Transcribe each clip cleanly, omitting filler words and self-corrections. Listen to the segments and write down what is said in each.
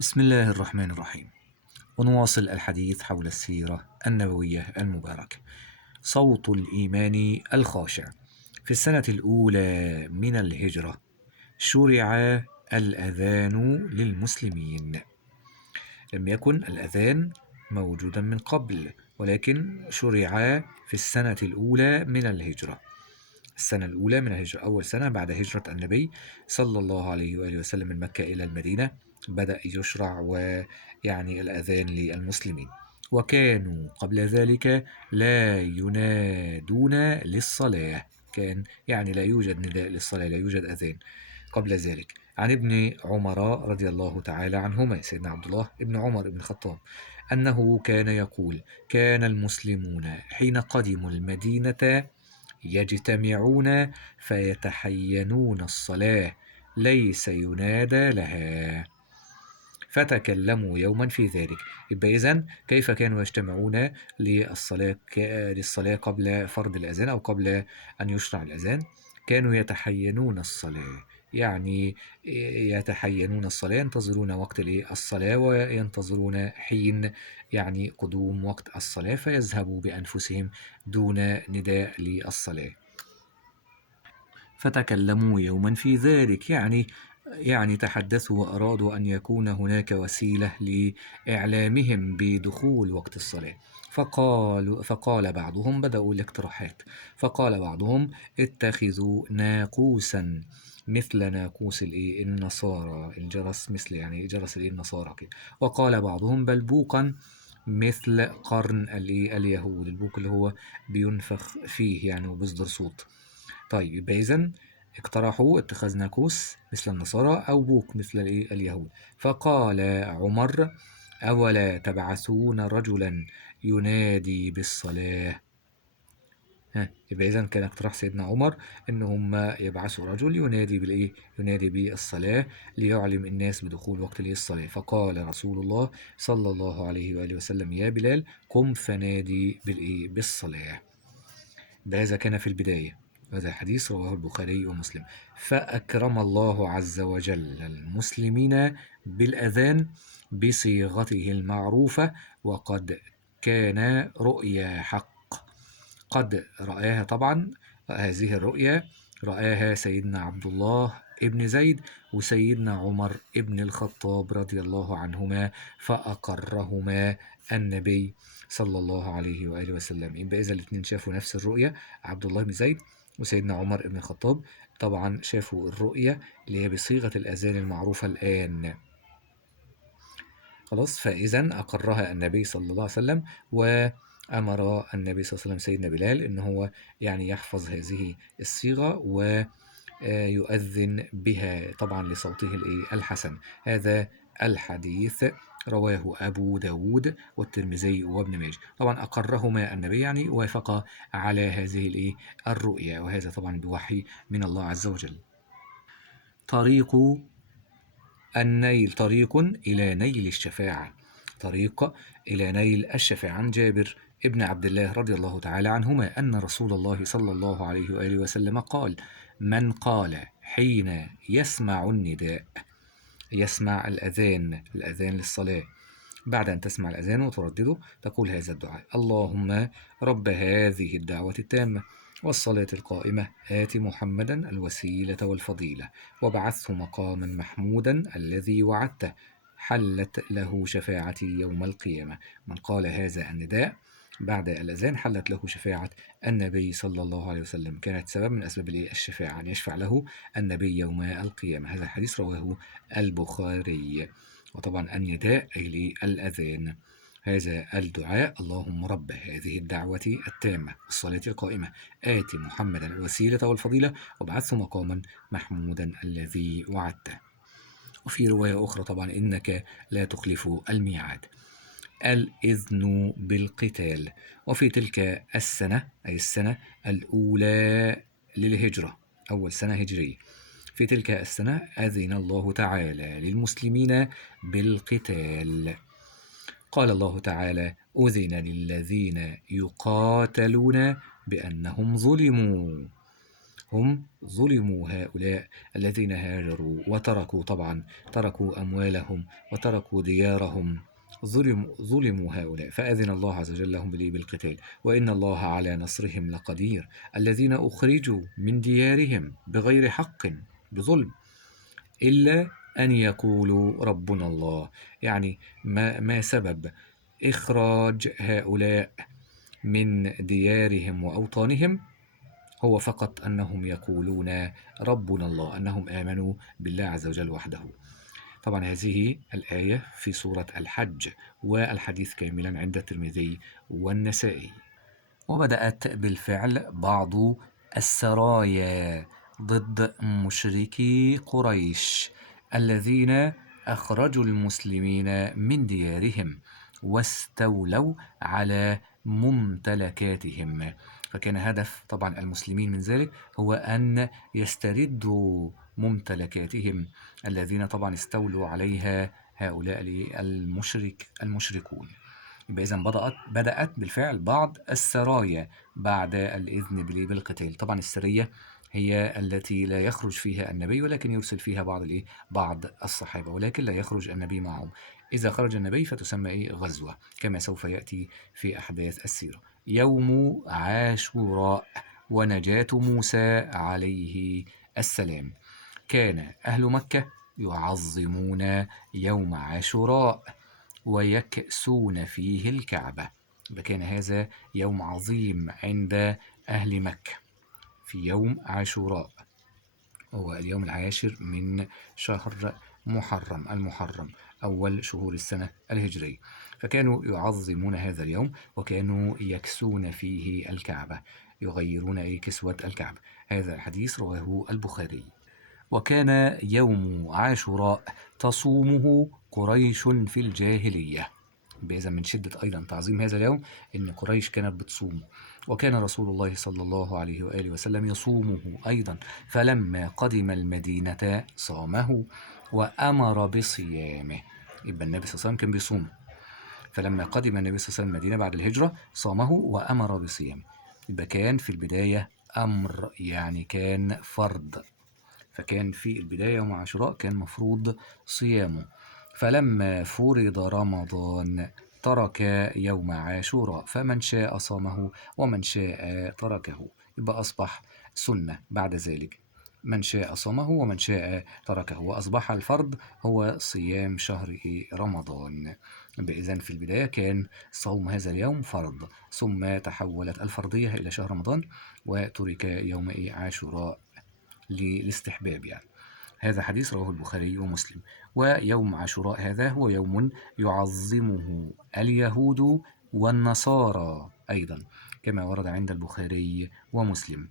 بسم الله الرحمن الرحيم. ونواصل الحديث حول السيرة النبوية المباركة. صوت الإيمان الخاشع. في السنة الأولى من الهجرة شرع الأذان للمسلمين. لم يكن الأذان موجودا من قبل، ولكن شرع في السنة الأولى من الهجرة. السنة الأولى من الهجرة، أول سنة بعد هجرة النبي صلى الله عليه وآله وسلم من مكة إلى المدينة، بدأ يشرع ويعني الأذان للمسلمين. وكانوا قبل ذلك لا ينادون للصلاة، كان يعني لا يوجد نداء للصلاة، لا يوجد أذان قبل ذلك. عن ابن عمر رضي الله تعالى عنهما، سيدنا عبد الله ابن عمر بن الخطاب، أنه كان يقول: كان المسلمون حين قدموا المدينة يجتمعون فيتحينون الصلاة، ليس ينادى لها، فتكلموا يوما في ذلك. يبقى إذن كيف كانوا يجتمعون للصلاة قبل فرض الأذان أو قبل أن يشرع الأذان؟ كانوا يتحينون الصلاة، يعني يتحينون الصلاة، ينتظرون وقت الصلاة وينتظرون حين يعني قدوم وقت الصلاة، فيذهبوا بأنفسهم دون نداء للصلاة. فتكلموا يوما في ذلك، يعني تحدثوا وأرادوا أن يكون هناك وسيلة لإعلامهم بدخول وقت الصلاة. فقال بعضهم، بدأوا الاقتراحات، فقال بعضهم: اتخذوا ناقوسا مثل ناقوس النصارى، الجرس مثل يعني جرس النصارى كده. وقال بعضهم: بل بوقا مثل قرن اليهود، البوق اللي هو بينفخ فيه يعني وبيصدر صوت. طيب يبقى إذن اقترحوا اتخاذ ناقوس مثل النصارى أو بوق مثل اليهود. فقال عمر: أولا تبعثون رجلا ينادي بالصلاة؟ يبقى إذن كان اقتراح سيدنا عمر إن هم يبعثوا رجل ينادي ينادي بالصلاة ليعلم الناس بدخول وقت الصلاة. فقال رسول الله صلى الله عليه وآله وسلم: يا بلال، قم فنادي بالصلاة. هذا كان في البداية. هذا حديث رواه البخاري ومسلم. فأكرم الله عز وجل المسلمين بالأذان بصيغته المعروفة، وقد كان رؤيا حق قد رآها. طبعا هذه الرؤيا رآها سيدنا عبد الله ابن زيد وسيدنا عمر ابن الخطاب رضي الله عنهما، فأقرهما النبي صلى الله عليه وآله وسلم. يبقى إذا الاثنين شافوا نفس الرؤيا، عبد الله بن زيد وسيدنا عمر ابن الخطاب طبعا شافوا الرؤيا اللي هي بصيغة الأذان المعروفة الآن. خلاص، فإذا أقرها النبي صلى الله عليه وسلم، وأمر النبي صلى الله عليه وسلم سيدنا بلال إن هو يعني يحفظ هذه الصيغة ويؤذن بها طبعا لصوته الحسن. هذا الحديث رواه أبو داود والترمذي وابن ماجه. طبعا أقرهما النبي، يعني وافق على هذه الرؤيا، وهذا طبعا بوحي من الله عز وجل. طريق النيل، طريق إلى نيل الشفاعة، طريق إلى نيل الشفاعة. عن جابر ابن عبد الله رضي الله تعالى عنهما أن رسول الله صلى الله عليه وآله وسلم قال: من قال حين يسمع النداء، يسمع الأذان للصلاة، بعد أن تسمع الأذان وتردده تقول هذا الدعاء: اللهم رب هذه الدعوة التامة والصلاة القائمة، آت محمدا الوسيلة والفضيلة وابعثه مقاما محمودا الذي وعدته، حلت له شفاعتي يوم القيامة. من قال هذا النداء بعد الأذان حلت له شفاعة النبي صلى الله عليه وسلم، كانت سبب من أسباب الشفاعة، أن يشفع له النبي يوم القيامة. هذا الحديث رواه البخاري. وطبعا النداء أي الأذان. هذا الدعاء: اللهم رب هذه الدعوة التامة الصلاة القائمة، آت محمدا الوسيلة والفضيلة وابعثه مقاما محمودا الذي وعدته. وفي رواية أخرى طبعا: إنك لا تخلف الميعاد. الإذن بالقتال. وفي تلك السنة، أي السنة الأولى للهجرة، أول سنة هجرية، في تلك السنة أذن الله تعالى للمسلمين بالقتال. قال الله تعالى: أذن للذين يقاتلون بأنهم ظلموا. هم ظلموا هؤلاء الذين هاجروا وتركوا، طبعا تركوا أموالهم وتركوا ديارهم، ظلموا هؤلاء، فأذن الله عز وجل لهم بالقتال، وإن الله على نصرهم لقدير. الذين أخرجوا من ديارهم بغير حق، بظلم، إلا أن يقولوا ربنا الله. يعني ما سبب إخراج هؤلاء من ديارهم وأوطانهم؟ هو فقط أنهم يقولون ربنا الله، أنهم آمنوا بالله عز وجل وحده. طبعا هذه الآية في سورة الحج، والحديث كاملا عند الترمذي والنسائي. وبدأت بالفعل بعض السرايا ضد مشركي قريش الذين أخرجوا المسلمين من ديارهم واستولوا على ممتلكاتهم. فكان هدف طبعا المسلمين من ذلك هو أن يستردوا ممتلكاتهم الذين طبعا استولوا عليها هؤلاء المشركون. يبقى إذا بدأت بالفعل بعض السرايا بعد الإذن بالقتال. طبعا السرية هي التي لا يخرج فيها النبي، ولكن يرسل فيها بعض الصحابة، ولكن لا يخرج النبي معهم. إذا خرج النبي فتسمى غزوة، كما سوف يأتي في أحداث السيرة. يوم عاشوراء ونجاة موسى عليه السلام. كان أهل مكة يعظمون يوم عاشوراء ويكسون فيه الكعبة. فكان هذا يوم عظيم عند أهل مكة في يوم عاشوراء، هو اليوم العاشر من شهر المحرم أول شهور السنة الهجرية. فكانوا يعظمون هذا اليوم وكانوا يكسون فيه الكعبة، يغيرون كسوة الكعبة. هذا الحديث رواه البخاري. وكان يوم عاشوراء تصومه قريش في الجاهلية. بإذن من شدة أيضا تعظيم هذا اليوم إن قريش كانت بتصومه، وكان رسول الله صلى الله عليه وآله وسلم يصومه أيضا، فلما قدم المدينة صامه وأمر بصيامه. يبقى النبي صلى الله عليه وسلم كان بيصوم، فلما قدم النبي صلى الله عليه وسلم المدينة بعد الهجرة صامه وأمر بصيامه. يبقى كان في البداية أمر، يعني كان فرض، فكان في البداية يوم عاشوراء كان مفروض صيامه. فلما فرض رمضان ترك يوم عاشوراء، فمن شاء صامه ومن شاء تركه. يبقى أصبح سنة بعد ذلك، من شاء صامه ومن شاء تركه، وأصبح الفرض هو صيام شهر رمضان. إذن في البداية كان صوم هذا اليوم فرض، ثم تحولت الفرضية إلى شهر رمضان وترك يوم عاشوراء للاستحباب. يعني هذا حديث رواه البخاري ومسلم. ويوم عاشوراء هذا هو يوم يعظمه اليهود والنصارى أيضا، كما ورد عند البخاري ومسلم.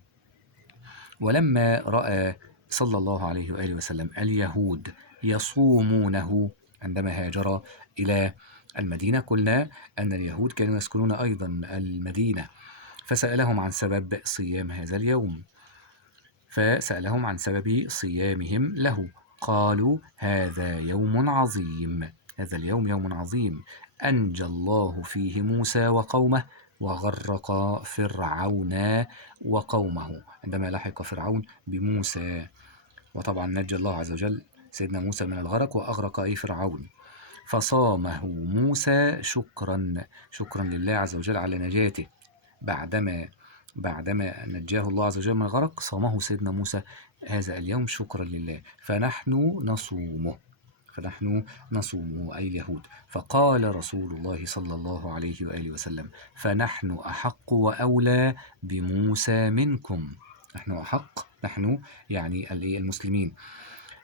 ولما رأى صلى الله عليه وآله وسلم اليهود يصومونه عندما هاجر إلى المدينة، قلنا أن اليهود كانوا يسكنون أيضا المدينة، فسألهم عن سبب صيام هذا اليوم، فسألهم عن سبب صيامهم له. قالوا هذا يوم عظيم، هذا اليوم يوم عظيم أنجى الله فيه موسى وقومه وغرق فرعون وقومه. عندما لحق فرعون بموسى، وطبعا نجى الله عز وجل سيدنا موسى من الغرق وأغرق أي فرعون. فصامه موسى شكرا لله عز وجل على نجاته. بعدما نجاه الله عز وجل من الغرق صامه سيدنا موسى هذا اليوم شكرا لله. فنحن نصومه أي اليهود. فقال رسول الله صلى الله عليه وآله وسلم فنحن أحق وأولى بموسى منكم. نحن يعني المسلمين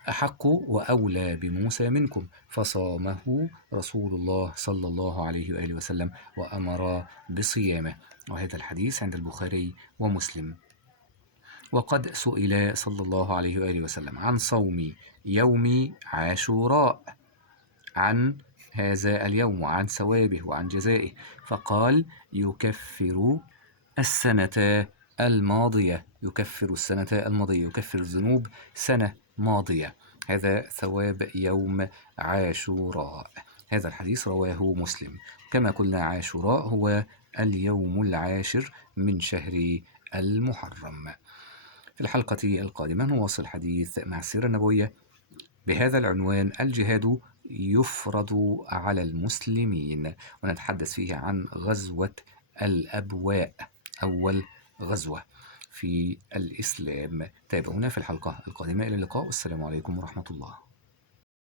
أحق وأولى بموسى منكم. فصامه رسول الله صلى الله عليه وآله وسلم وأمر بصيامه. وهذا الحديث عند البخاري ومسلم. وقد سئل صلى الله عليه وآله وسلم عن صوم يوم عاشوراء، عن هذا اليوم وعن ثوابه وعن جزائه، فقال يكفر السنة الماضية، يكفر الذنوب سنة ماضية. هذا ثواب يوم عاشوراء. هذا الحديث رواه مسلم. كما قلنا عاشوراء هو اليوم العاشر من شهر المحرم. في الحلقة القادمة نواصل الحديث مع السيرة النبوية بهذا العنوان: الجهاد يفرض على المسلمين، ونتحدث فيه عن غزوة الأبواء، أول غزوة في الإسلام. تابعونا في الحلقة القادمة. إلى اللقاء، والسلام عليكم ورحمة الله.